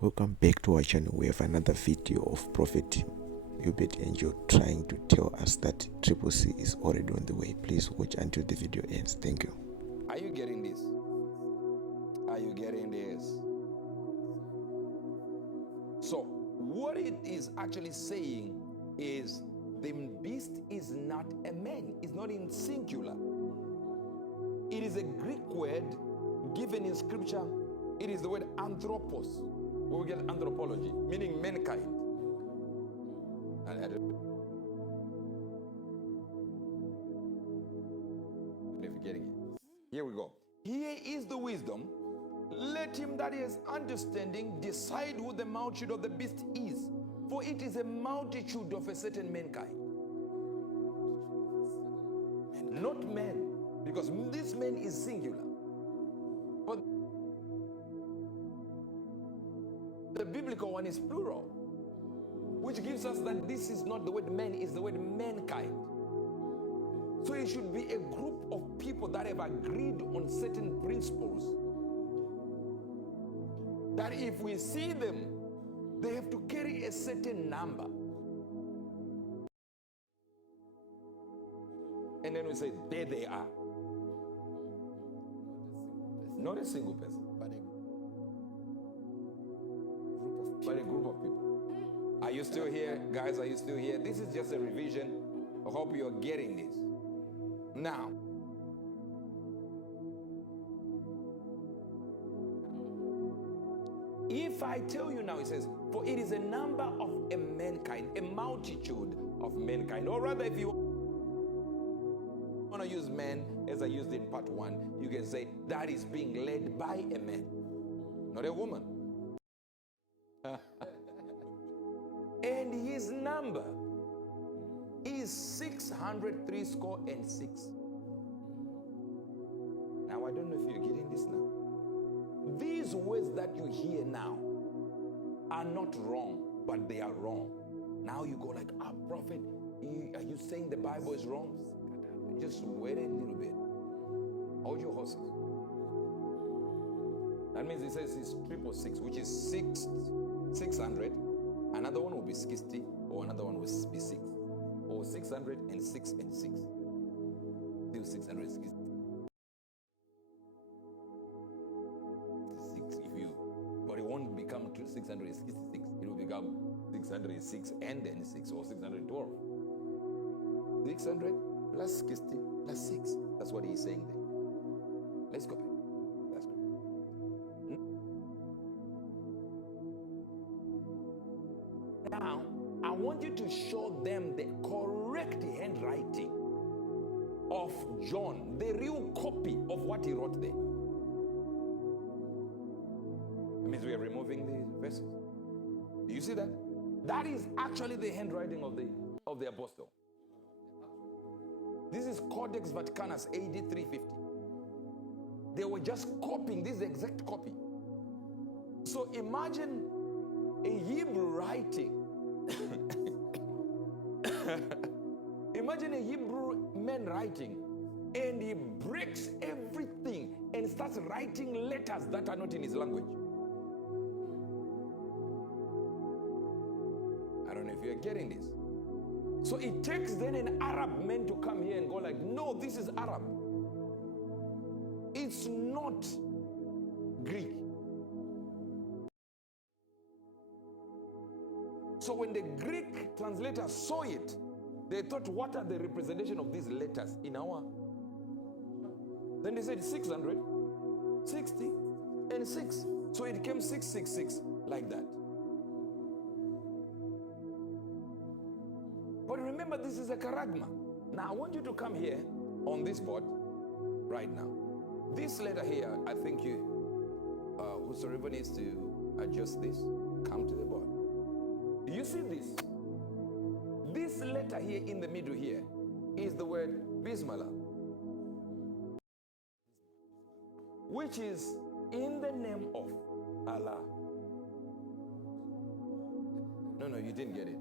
Welcome back to our channel. We have another video of Prophet Uebert Angel trying to tell us that Triple C is already on the way. Please watch until the video ends. Thank you. Are you getting this? Are you getting this? So, what it is actually saying is the beast is not a man, it's not in singular. It is a Greek word given in scripture. It is the word anthropos, where we get anthropology, meaning mankind. I don't know if you're getting it. Here we go. Here is the wisdom. Let him that is understanding decide who the multitude of the beast is, for it is a multitude of a certain mankind. Not man, because this man is singular. But the biblical one is plural, which gives us that this is not the word man, it's the word mankind. So it should be a group of people that have agreed on certain principles, that if we see them, they have to carry a certain number. And then we say, there they are. Not a single person, but a group of people. Are you still here? Guys, are you still here? This is just a revision. I hope you're getting this. Now, if I tell you now, it says, for it is a number of a mankind, a multitude of mankind. Or rather, if you want to use man, as I used in part 1, you can say that is being led by a man, not a woman. And his number is 636. Now, I don't know if you're getting this now. These words that you hear now are not wrong, but they are wrong. Now you go like, prophet, are you saying the Bible is wrong? Just wait a little bit. Hold your horses. That means it says it's 666, which is 600. Another one will be 60, or another one will be 6. Or 606 and 6. Still 660. But it won't become 666. It will become 606 and then 6, or 612. 600 plus 60 plus 6. That's what he's saying there. Let's go back. Let's go. Now, I want you to show them the correct handwriting of John, the real copy of what he wrote there. That means we are removing the verses. Do you see that? That is actually the handwriting of the apostle. This is Codex Vaticanus AD 350. They were just copying this exact copy. So imagine a Hebrew writing. Imagine a Hebrew man writing, and he breaks everything and starts writing letters that are not in his language. I don't know if you're getting this. So it takes then an Arab man to come here and go like, no, this is Arab. It's not Greek. So when the Greek translators saw it, they thought, what are the representation of these letters in our? Then they said 600, 60, and 6. So it came 666 like that. But remember, this is a charagma. Now I want you to come here on this board right now. This letter here, I think you, whosoever needs to adjust this, come to the board. Do you see this? This letter here in the middle here is the word Bismillah, which is in the name of Allah. No, you didn't get it.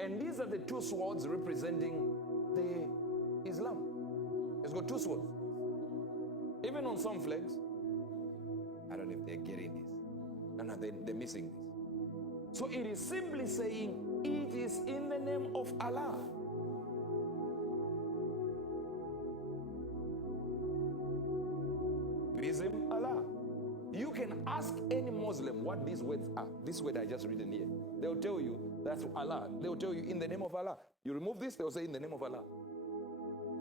And these are the two swords representing the Islam. It's got two swords. Even on some flags. I don't know if they're getting this. No, they're missing this. So it is simply saying it is in the name of Allah. Bism Allah. You can ask any Muslim what these words are. This word I just written here. They'll tell you that's Allah. They'll tell you in the name of Allah. You remove this, they'll say in the name of Allah.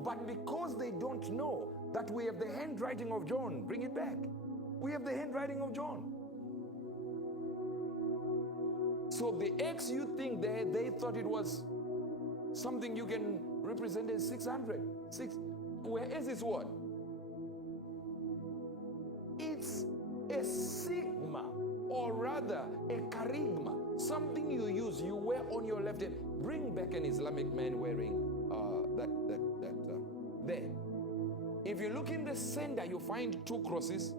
But because they don't know that we have the handwriting of John, bring it back. We have the handwriting of John. So the X you think they thought it was something you can represent as 600. Whereas it's what? It's a sigma, or rather a charisma, something you use, you wear on your left hand. Bring back an Islamic man wearing that there. If you look in the center, you find two crosses.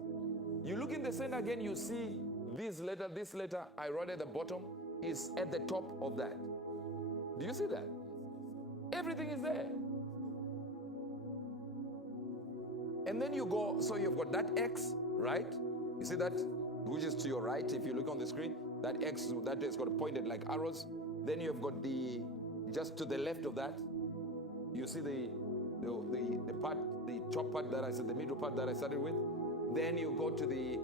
You look in the center again, you see this letter I wrote at the bottom is at the top of that. Do you see that? Everything is there. And then you go, so you've got that X, right? You see that, which is to your right if you look on the screen. That X, that has got pointed like arrows. Then you've got just to the left of that, you see the part, the top part that I said, the middle part that I started with. Then you go to the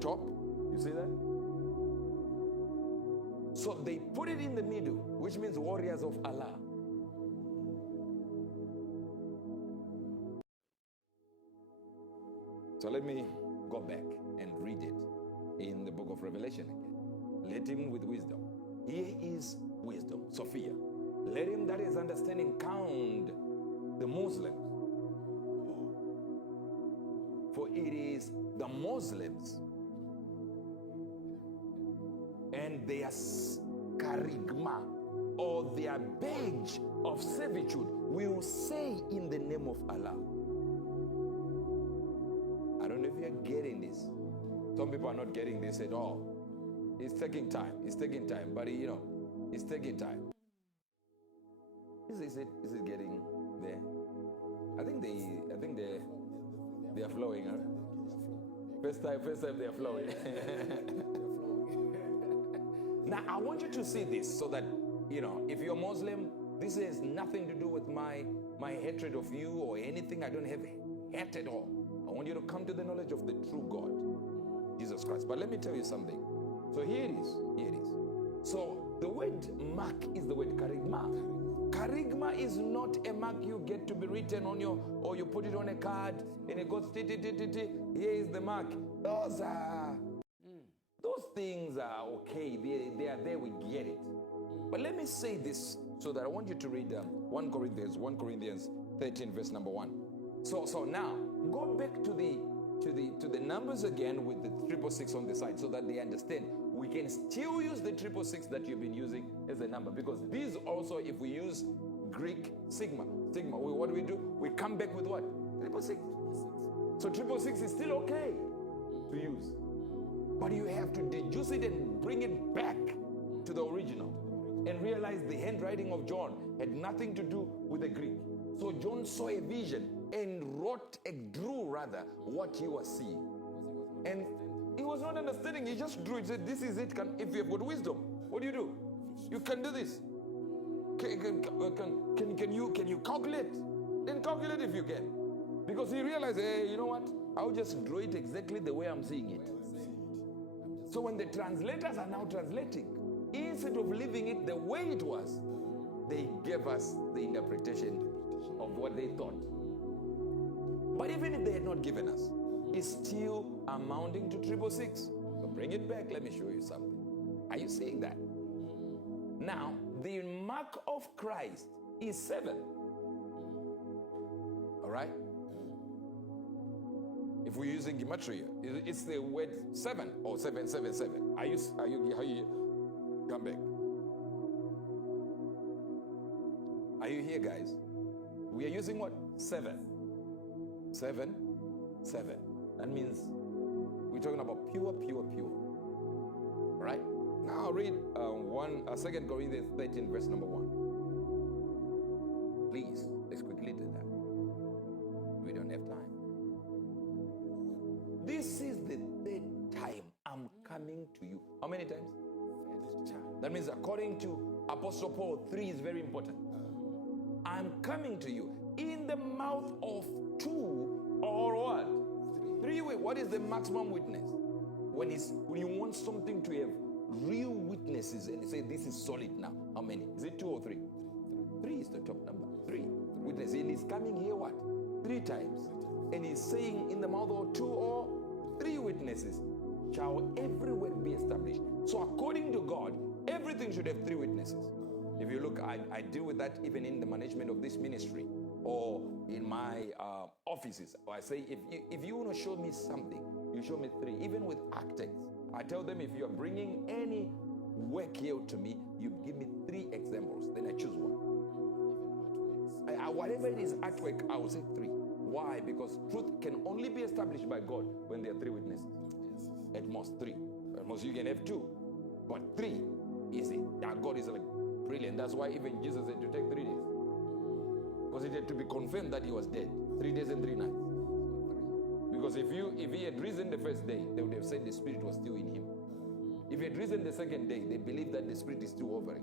top. You see that? So they put it in the middle, which means warriors of Allah. So let me go back and read it in the book of Revelation again. Let him with wisdom. Here is wisdom, Sophia. Let him that is understanding count the Muslims. For it is the Muslims and their charisma or their badge of servitude will say in the name of Allah. I don't know if you're getting this. Some people are not getting this at all. It's taking time. It's taking time. But it's taking time. Is it getting there? I think they are flowing, huh? First time they are flowing. Now I want you to see this so that if you're Muslim, this has nothing to do with my hatred of you or anything. I don't have hate at all. I want you to come to the knowledge of the true God, Jesus Christ. But let me tell you something. So here it is. So the word mark is the word charisma. Charisma is not a mark you get to be written on or you put it on a card and it goes here is the mark. Those things are okay. They are there, we get it. But let me say this so that I want you to read 1 Corinthians 13 verse number 1. So now go back to the numbers again with the 666 on the side so that they understand. We can still use the 666 that you've been using as a number, because these also, if we use Greek sigma, what do? We come back with what? 666. So 666 is still okay to use, but you have to deduce it and bring it back to the original and realize the handwriting of John had nothing to do with the Greek. So John saw a vision and drew what he was seeing. And he was not understanding. He just drew it. He said, this is it. If you have got wisdom, what do? You can do this. Can you calculate? Then calculate if you can. Because he realized, hey, you know what? I'll just draw it exactly the way I'm seeing it. So when the translators are now translating, instead of leaving it the way it was, they gave us the interpretation of what they thought. But even if they had not given us, it's still amounting to 666. So bring it back. Let me show you something. Are you seeing that? Now, the mark of Christ is 7. All right? If we're using gematria, it's the word 7 or 777. Are you come back? Are you here, guys? We are using what? 7. 7. That means we're talking about pure. Right? Now read 2 Corinthians 13, verse number 1. Please, let's quickly do that. We don't have time. This is the third time I'm you. How many times? That means according to Apostle Paul, 3 is very important. I'm coming to you in the mouth of 2 or what? 3. What is the maximum witness? When you want something to have real witnesses and you say this is solid now. How many? Is it 2 or 3? 3 is the top number. 3 witnesses. And he's coming here what? 3 times. And he's saying in the mouth of 2 or 3 witnesses shall every word be established. So according to God, everything should have 3 witnesses. If you look, I deal with that even in the management of this ministry or in my offices. Or I say, if you want to show me something, you show me 3. Even with architects, I tell them if you are bringing any work here to me, you give me 3 examples. Then I choose one. Whatever it is artwork, I will say 3. Why? Because truth can only be established by God when there are 3 witnesses. At most 3. At most you can have 2. But 3 is it. God is like brilliant. That's why even Jesus had to take 3 days. Because it had to be confirmed that he was dead. 3 days and 3 nights. Because if he had risen the first day, they would have said the spirit was still in him. If he had risen the second day, they believe that the spirit is still hovering.